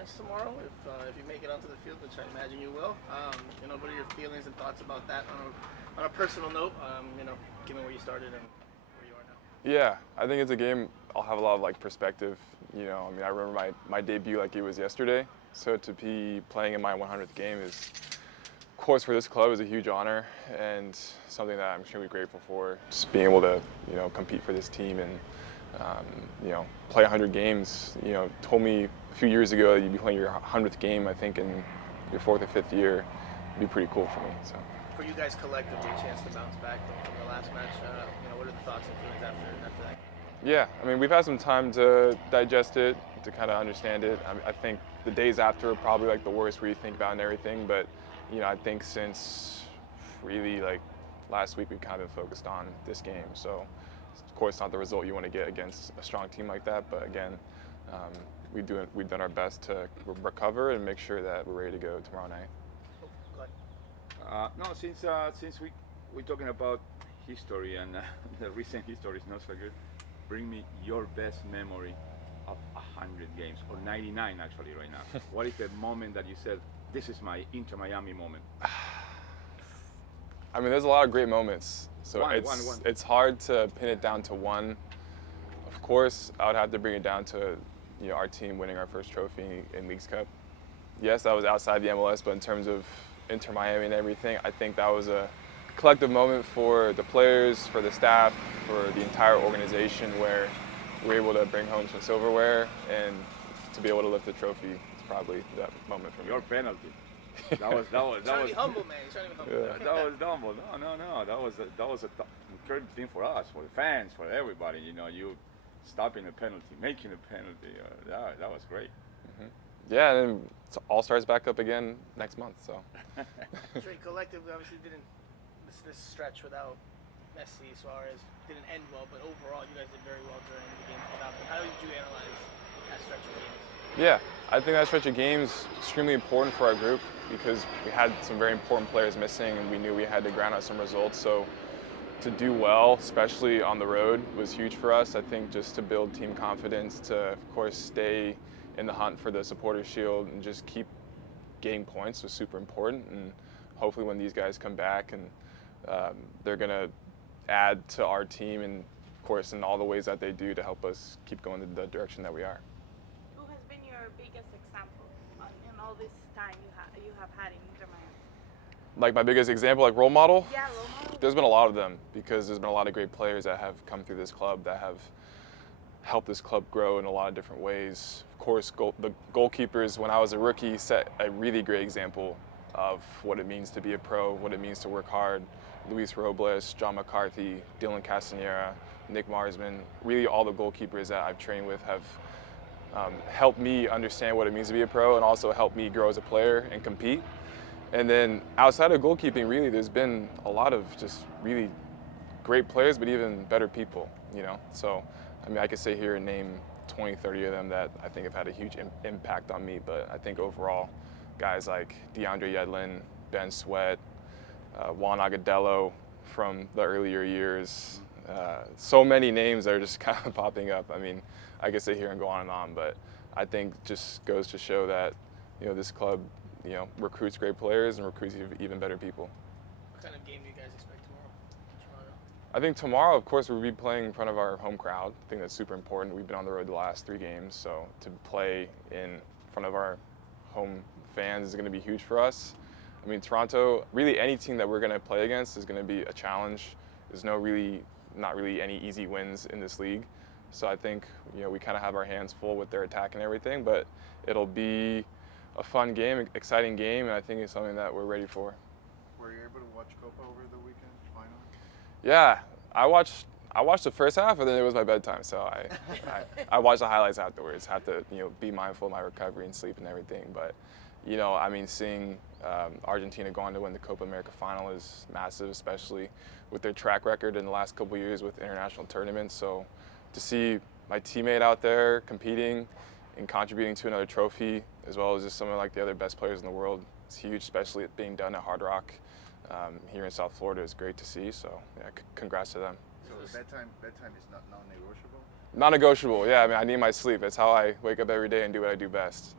appearance tomorrow. If you make it onto the field, which I imagine you will, what are your feelings and thoughts about that on a personal note? Given where you started and where you are now. Yeah, I think it's a game I'll have a lot of perspective. I remember my debut like it was yesterday. So to be playing in my 100th game is, of course, for this club is a huge honor and something that I'm extremely grateful for. Just being able to, compete for this team and, play 100 games. Told me a few years ago that you'd be playing your 100th game, I think, in your 4th or 5th year. It'd be pretty cool for me. So. For you guys collectively, a chance to bounce back from the last match. What are the thoughts and feelings after that? Yeah, we've had some time to digest it, to kind of understand it. I think the days after are probably the worst, where you think about and everything. But I think since really last week, we've kind of been focused on this game. So of course, not the result you want to get against a strong team like that. But again, we've done our best to recover and make sure that we're ready to go tomorrow night. No, since we're talking about history and the recent history is not so good, bring me your best memory of 100 games, or 99 actually right now. What is the moment that you said, this is my Inter Miami moment? There's a lot of great moments. So One. It's hard to pin it down to one. Of course, I would have to bring it down to our team winning our first trophy in Leagues Cup. Yes, that was outside the MLS, but in terms of Inter Miami and everything, I think that was a collective moment for the players, for the staff, for the entire organization, where we're able to bring home some silverware and to be able to lift the trophy. It's probably that moment for me. Your penalty. That was Trying to be humble, man. He's trying to be humble. Yeah. That was humble. No. That was an incredible thing for us, for the fans, for everybody. You stopping a penalty, making a penalty. That was great. Mm-hmm. Yeah, and then it all starts back up again next month. So. Drake collectively obviously didn't this stretch without MESSI Suarez didn't end well, but overall you guys did very well during the game without them. How did you analyze that stretch of games? Yeah, I think that stretch of games extremely important for our group because we had some very important players missing and we knew we had to grind out some results. So to do well, especially on the road, was huge for us. I think just to build team confidence, to of course stay in the hunt for the Supporters Shield and just keep getting points was super important. And hopefully when these guys come back and they're going to add to our team and of course in all the ways that they do to help us keep going in the direction that we are. Who has been your biggest example in all this time you have had in Inter Miami? My biggest example, role model? Yeah, role model. There's been a lot of them because there's been a lot of great players that have come through this club that have helped this club grow in a lot of different ways. Of course, the goalkeepers, when I was a rookie, set a really great example of what it means to be a pro, what it means to work hard. Luis Robles, John McCarthy, Dylan Castanera, Nick Marsman, really all the goalkeepers that I've trained with have helped me understand what it means to be a pro and also helped me grow as a player and compete. And then outside of goalkeeping, really, there's been a lot of just really great players, but even better people, So, I could sit here and name 20, 30 of them that I think have had a huge impact on me, but I think overall, guys like DeAndre Yedlin, Ben Sweat, Juan Agudelo from the earlier years, so many names that are just kind of popping up. I could sit here and go on, but I think just goes to show that, this club, recruits great players and recruits even better people. What kind of game do you guys expect tomorrow in Toronto? I think tomorrow, of course, we'll be playing in front of our home crowd. I think that's super important. We've been on the road the last 3 games, so to play in front of our home fans is going to be huge for us. Toronto, really any team that we're going to play against is going to be a challenge. There's not really any easy wins in this league. So I think, we kind of have our hands full with their attack and everything, but it'll be a fun game, exciting game, and I think it's something that we're ready for. Were you able to watch Copa over the weekend, finally? Yeah, I watched the first half, and then it was my bedtime, so I watched the highlights afterwards. Have to be mindful of my recovery and sleep and everything. But seeing Argentina go on to win the Copa America final is massive, especially with their track record in the last couple of years with international tournaments. So to see my teammate out there competing and contributing to another trophy, as well as just some of the other best players in the world, it's huge, especially it being done at Hard Rock here in South Florida is great to see. So yeah, congrats to them. So the bedtime is not non-negotiable? Non-negotiable, yeah. I need my sleep. It's how I wake up every day and do what I do best.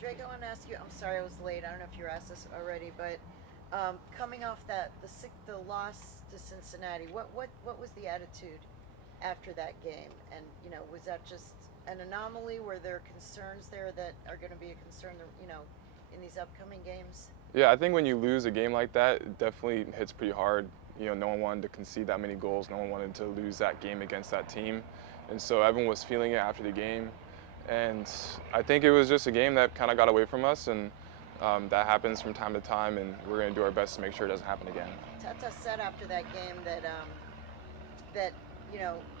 Drake, I want to ask you. I'm sorry I was late. I don't know if you were asked this already, but coming off the loss to Cincinnati, what was the attitude after that game? And was that just an anomaly? Were there concerns there that are going to be a concern, in these upcoming games? Yeah, I think when you lose a game like that, it definitely hits pretty hard. No one wanted to concede that many goals. No one wanted to lose that game against that team. And so everyone was feeling it after the game. And I think it was just a game that kind of got away from us, and that happens from time to time, and we're going to do our best to make sure it doesn't happen again. Tata said after that game that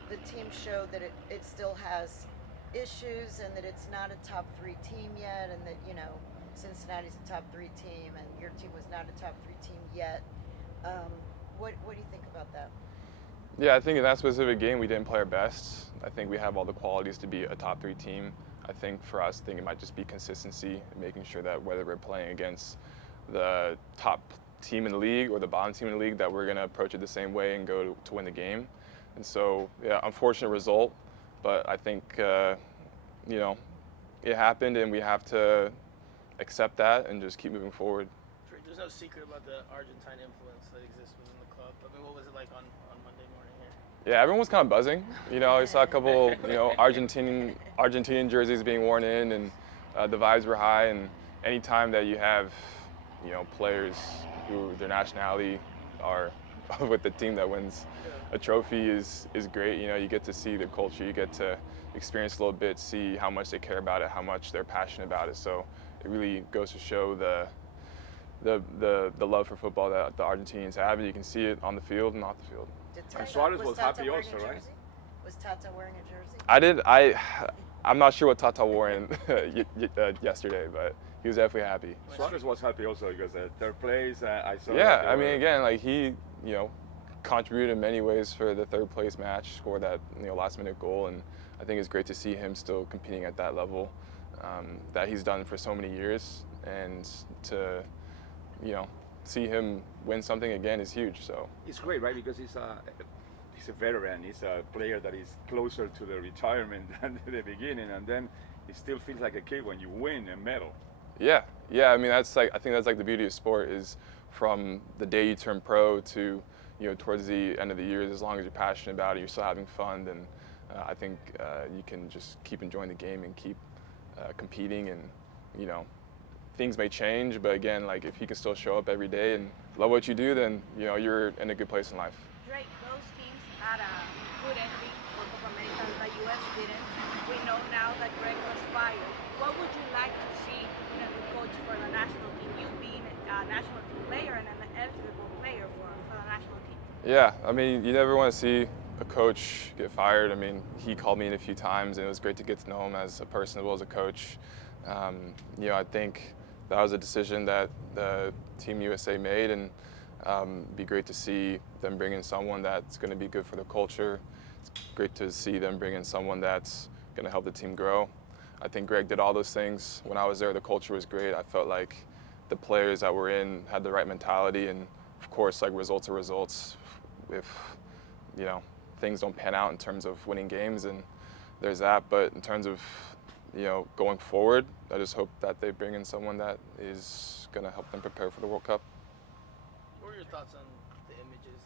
the team showed that it still has issues and that it's not a top 3 team yet, and that Cincinnati's a top 3 team and your team was not a top 3 team yet. What do you think about that? Yeah, I think in that specific game we didn't play our best. I think we have all the qualities to be a top 3 team. I think for us, it might just be consistency and making sure that whether we're playing against the top team in the league or the bottom team in the league, that we're going to approach it the same way and go to win the game. And so, yeah, unfortunate result, but I think, it happened and we have to accept that and just keep moving forward. There's no secret about the Argentine influence that exists within the club. I mean, what was it like on Monday morning here? Yeah, everyone was kind of buzzing. I saw a couple, Argentinian jerseys being worn in, and the vibes were high. And any time that you have, players who their nationality are with the team that wins a trophy is great. You get to see the culture, you get to experience a little bit, see how much they care about it, how much they're passionate about it. So it really goes to show the love for football that the Argentinians have, and you can see it on the field and off the field. And Suarez was happy also, right? Was Tata wearing a jersey? I did. I'm not sure what Tata wore in yesterday, but he was definitely happy. Suarez was happy also because third place. I saw. Yeah, I mean, again, like he, contributed in many ways for the third place match, scored that last minute goal, and I think it's great to see him still competing at that level that he's done for so many years, and to see him win something again is huge. So it's great, right? Because he's a veteran. He's a player that is closer to the retirement than the beginning, and then he still feels like a kid when you win a medal. Yeah. I mean, I think that's like the beauty of sport, is from the day you turn pro to towards the end of the year. As long as you're passionate about it, you're still having fun, then I think you can just keep enjoying the game and keep competing. And things may change, but again, like if you can still show up every day and love what you do, then you're in a good place in life. Drake, those teams had a good ending for Copa America. The U.S. didn't. We know now that Greg was fired. What would you like to see in a new coach for the national team? You being a national team player and an eligible player for the national team. Yeah, I mean, you never want to see a coach get fired. I mean, he called me in a few times, and it was great to get to know him as a person as well as a coach. I think that was a decision that the Team USA made, and it'd be great to see them bring in someone that's going to be good for the culture. It's great to see them bring in someone that's going to help the team grow. I think Greg did all those things. When I was there, the culture was great. I felt like the players that were in had the right mentality, and of course, like results are results. If things don't pan out in terms of winning games, and there's that. But in terms of going forward, I just hope that they bring in someone that is going to help them prepare for the World Cup. What were your thoughts on the images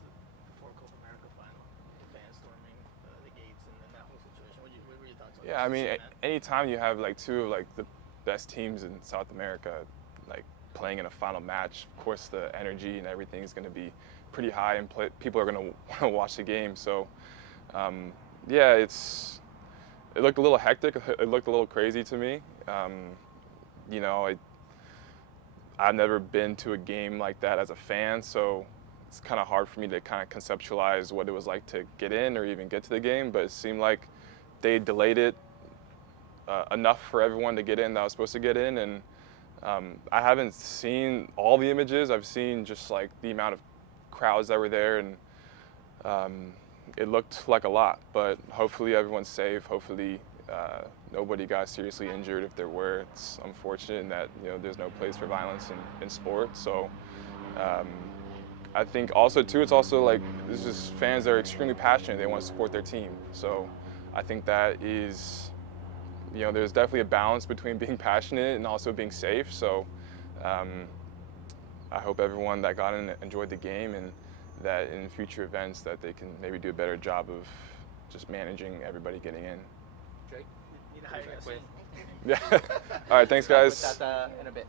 before Copa America final, the fans storming the gates and that whole situation? What were your thoughts on that? Yeah, I mean, anytime you have like two of like the best teams in South America, like playing in a final match, of course the energy and everything is going to be pretty high, and people are going to want to watch the game. So, it looked a little hectic. It looked a little crazy to me. I've never been to a game like that as a fan, so it's kind of hard for me to kind of conceptualize what it was like to get in or even get to the game. But it seemed like they delayed it enough for everyone to get in that was supposed to get in. And I haven't seen all the images. I've seen just like the amount of crowds that were there, and it looked like a lot, but hopefully everyone's safe. Hopefully nobody got seriously injured. If there were, it's unfortunate in that there's no place for violence in sport. So I think also too, it's also like there's just fans that are extremely passionate. They want to support their team. So I think that is you know, there's definitely a balance between being passionate and also being safe. So I hope everyone that got in enjoyed the game, and that in future events that they can maybe do a better job of just managing everybody getting in. Drake? Need to hire you. Yeah. All right, thanks guys. With that in a bit.